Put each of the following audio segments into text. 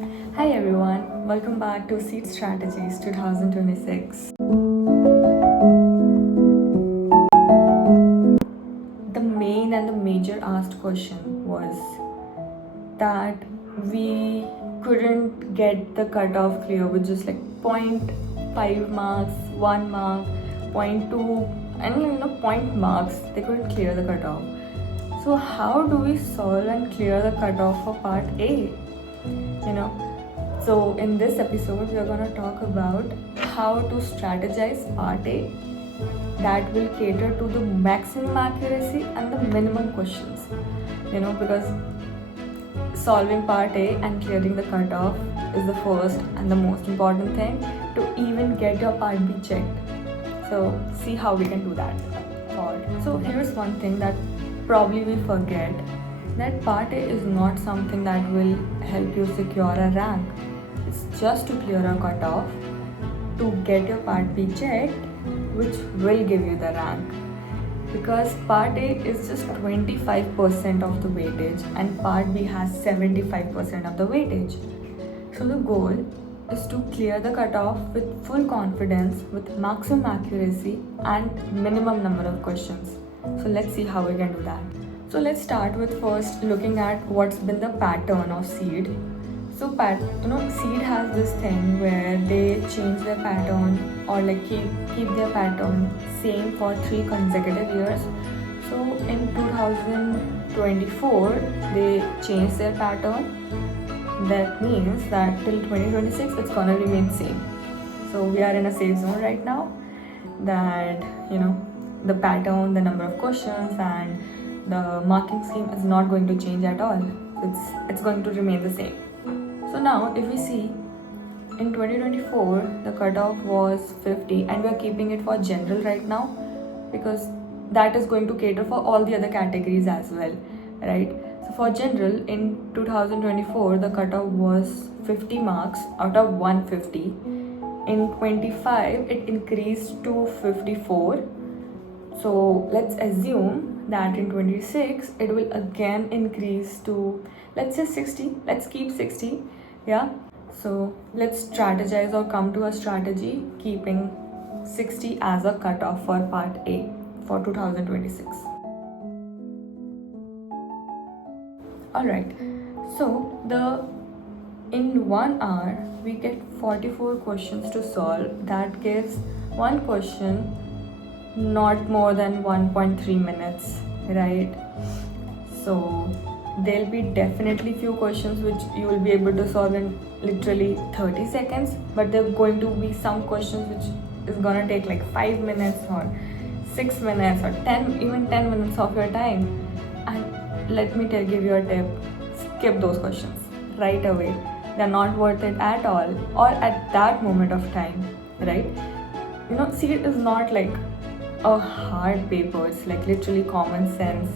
Hi everyone, welcome back to Seed Strategies 2026. The main and the major asked question was that we couldn't get the cutoff clear with just like 0.5 marks, 1 mark, point 0.2, and point marks. They couldn't clear the cutoff. So how do we solve and clear the cutoff for part A? So in this episode, we are going to talk about how to strategize part A that will cater to the maximum accuracy and the minimum questions. Because solving part A and clearing the cutoff is the first and the most important thing to even get your part B checked. So see how we can do that. So here's one thing that probably we forget, that part A is not something that will help you secure a rank. It's just to clear a cutoff to get your part B checked, which will give you the rank. Because part A is just 25% of the weightage and part B has 75% of the weightage. So the goal is to clear the cutoff with full confidence, with maximum accuracy and minimum number of questions. So let's see how we can do that. So let's start with first looking at what's been the pattern of seed. So seed has this thing where they change their pattern or like keep their pattern same for 3 consecutive years. So in 2024 they changed their pattern. That means that till 2026 it's gonna remain same. So we are in a safe zone right now, that the pattern, the number of questions and the marking scheme is not going to change at all. It's going to remain the same. So now if we see, in 2024 the cutoff was 50 and we are keeping it for general right now because that is going to cater for all the other categories as well, right? So for general in 2024 the cutoff was 50 marks out of 150. In 25 it increased to 54. So let's assume that in 26 it will again increase to, let's say 60. Let's keep 60. Yeah. So let's strategize or come to a strategy keeping 60 as a cutoff for part A for 2026. Alright. So in 1 hour we get 44 questions to solve. That gives one question not more than 1.3 minutes, right? So there'll be definitely few questions which you will be able to solve in literally 30 seconds, but there are going to be some questions which is gonna take like 5 minutes or 6 minutes or 10 minutes of your time. And let me give you a tip: skip those questions right away. They're not worth it at all, or at that moment of time, right? See, it is not like a hard paper. It's like literally common sense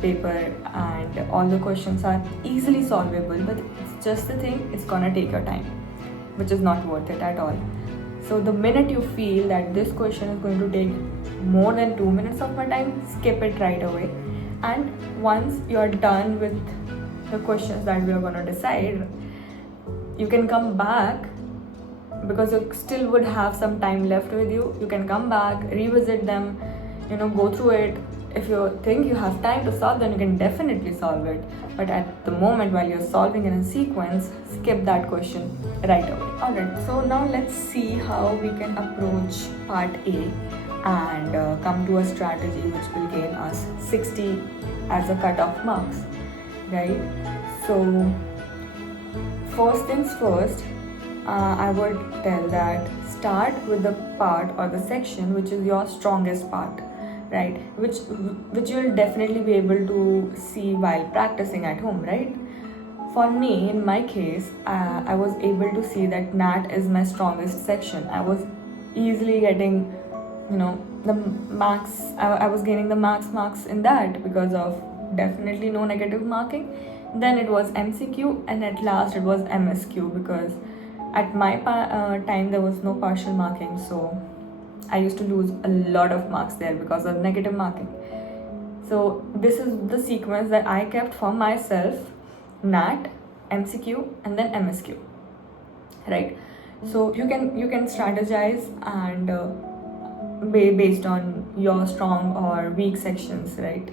paper and all the questions are easily solvable, but it's just the thing, it's gonna take your time, which is not worth it at all. So the minute you feel that this question is going to take more than 2 minutes of my time, skip it right away. And once you're done with the questions that we are going to decide, you can come back, because you still would have some time left with you. You can come back, revisit them, go through it. If you think you have time to solve them, you can definitely solve it. But at the moment while you're solving in a sequence, skip that question right away. Alright, so now let's see how we can approach part A and come to a strategy which will gain us 60 as a cutoff marks, right? So first things first, I would tell that start with the part or the section which is your strongest part, right? Which you'll definitely be able to see while practicing at home, right? For me, in my case, I was able to see that NAT is my strongest section. I was easily getting, the max. I was gaining the max marks in that because of definitely no negative marking. Then it was MCQ, and at last it was MSQ, because at my time there was no partial marking, so I used to lose a lot of marks there because of negative marking. So this is the sequence that I kept for myself: NAT, MCQ, and then MSQ, right? So you can strategize and based on your strong or weak sections, right?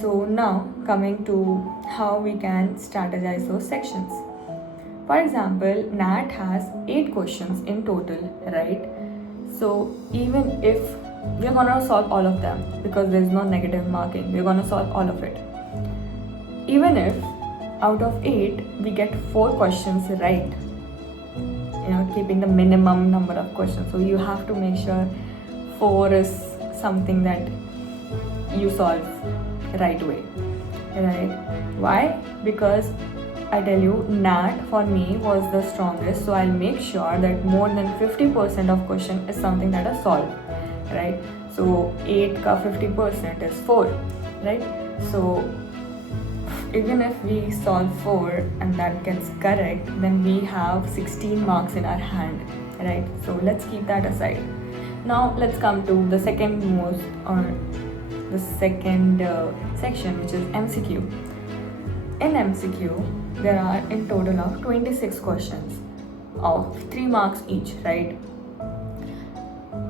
So now coming to how we can strategize those sections. For example, NAT has 8 questions in total, right? So even if we're gonna solve all of them because there's no negative marking, we're gonna solve all of it. Even if out of 8 we get 4 questions right, keeping the minimum number of questions, so you have to make sure 4 is something that you solve right away, right? Why? Because I tell you, NAT for me was the strongest, so I'll make sure that more than 50% of question is something that I solve, right? So 8 ka 50% is 4, right? So even if we solve 4 and that gets correct, then we have 16 marks in our hand, right? So let's keep that aside. Now let's come to the second section, which is MCQ. In MCQ, there are in total of 26 questions of 3 marks each, right?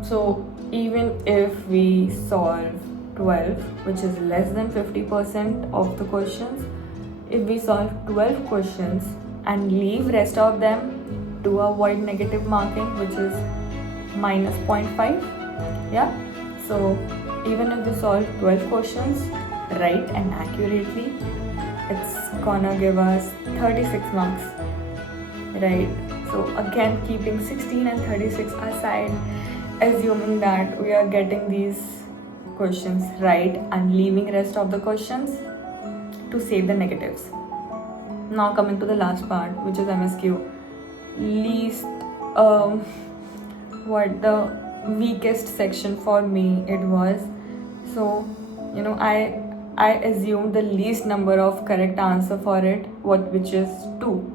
So even if we solve 12, which is less than 50% of the questions, if we solve 12 questions and leave rest of them to avoid negative marking, which is minus 0.5, yeah? So even if we solve 12 questions right and accurately, it's gonna give us 36 marks, right? So again, keeping 16 and 36 aside, assuming that we are getting these questions right and leaving rest of the questions to save the negatives. Now coming to the last part, which is MSQ. Least what the weakest section for me it was. So I assumed the least number of correct answer for it, which is 2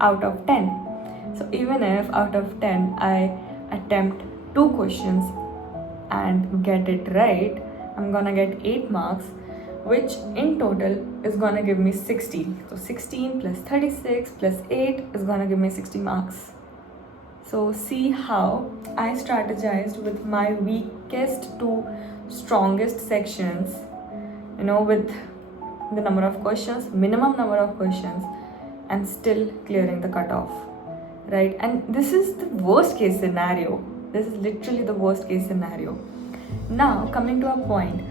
out of 10. So even if out of 10 I attempt 2 questions and get it right, I'm gonna get 8 marks, which in total is gonna give me 60. So 16 plus 36 plus 8 is gonna give me 60 marks. So see how I strategized with my weakest to strongest sections, with the number of questions, minimum number of questions, and still clearing the cutoff, right? And this is the worst case scenario. This is literally the worst case scenario. Now coming to a point,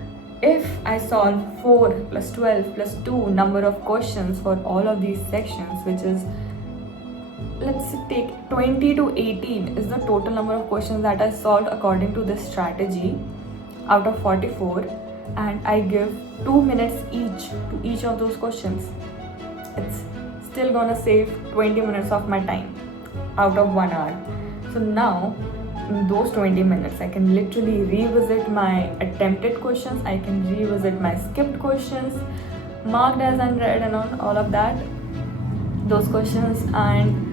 if I solve 4 plus 12 plus 2 number of questions for all of these sections, which is, let's take 20 to 18 is the total number of questions that I solved according to this strategy out of 44, and I give 2 minutes each to each of those questions, it's still gonna save 20 minutes of my time out of 1 hour. So now in those 20 minutes, I can literally revisit my attempted questions, I can revisit my skipped questions, marked as unread and all of that, those questions, and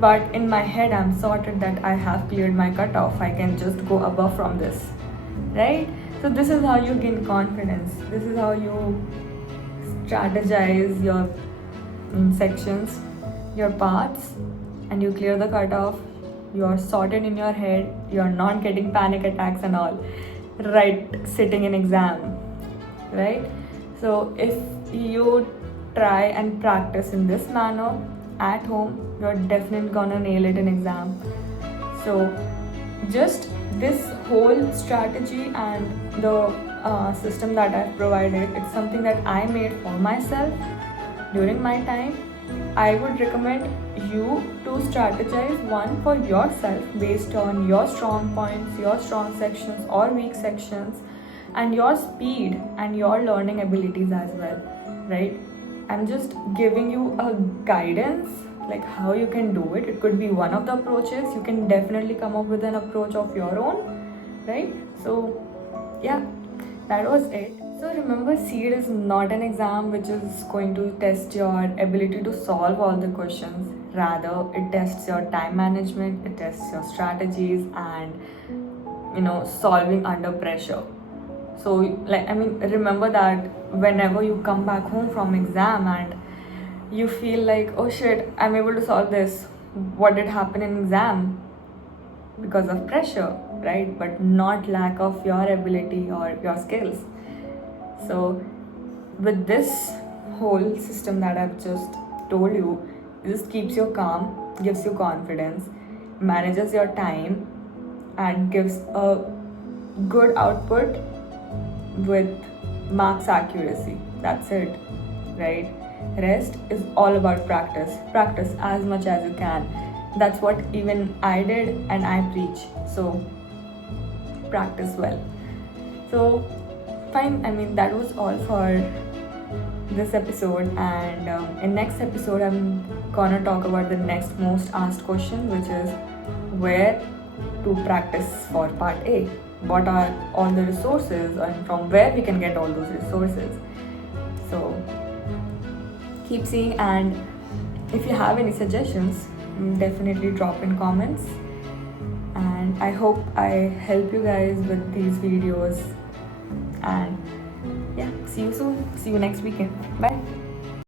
but in my head I'm sorted that I have cleared my cutoff, I can just go above from this, right? So this is how you gain confidence, this is how you strategize your sections, your parts, and you clear the cutoff. You are sorted in your head, you are not getting panic attacks and all, right, sitting in exam, right? So if you try and practice in this manner at home, you're definitely gonna nail it in exam. So just this whole strategy and the system that I've provided, it's something that I made for myself during my time. I would recommend you to strategize one for yourself based on your strong points, your strong sections or weak sections, and your speed and your learning abilities as well, right? I'm just giving you a guidance like how you can do it. It could be one of the approaches. You can definitely come up with an approach of your own, right? So yeah, that was it. So remember, SEED is not an exam which is going to test your ability to solve all the questions. Rather, it tests your time management, it tests your strategies, and solving under pressure. So remember that whenever you come back home from exam and you feel like, oh shit, I'm able to solve this. What did happen in exam? Because of pressure, right? But not lack of your ability or your skills. So with this whole system that I've just told you, it just keeps you calm, gives you confidence, manages your time, and gives a good output with max accuracy. That's it, right? Rest is all about practice. Practice as much as you can. That's what even I did and I preach. So practice well. So fine, I mean, that was all for this episode, and in next episode I'm gonna talk about the next most asked question, which is where to practice for part A. What are all the resources and from where we can get all those resources. So keep seeing, and if you have any suggestions, definitely drop in comments, and I hope I help you guys with these videos. And yeah, see you soon. See you next weekend. Bye.